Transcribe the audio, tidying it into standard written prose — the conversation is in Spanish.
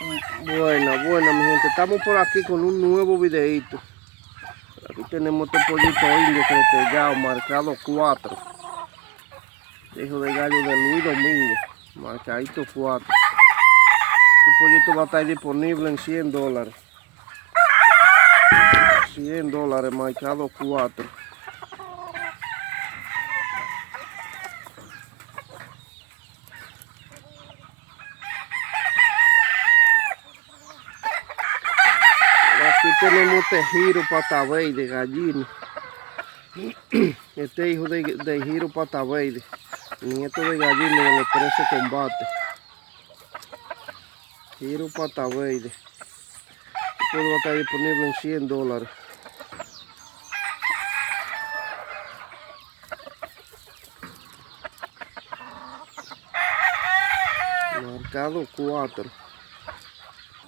Buena, buena, mi gente. Estamos por aquí con un nuevo videito. Aquí tenemos este pollito indio cretellado, marcado 4. Hijo de gallo de Luis Domínguez, marcadito 4. Este pollito va a estar disponible en $100. $100, marcado 4. Aquí tenemos tejiro patabey de gallina. Este hijo de giro patabey, nieto de gallina de los 13 combates. Giro patabey. Este va a estar disponible en $100. Marcado 4.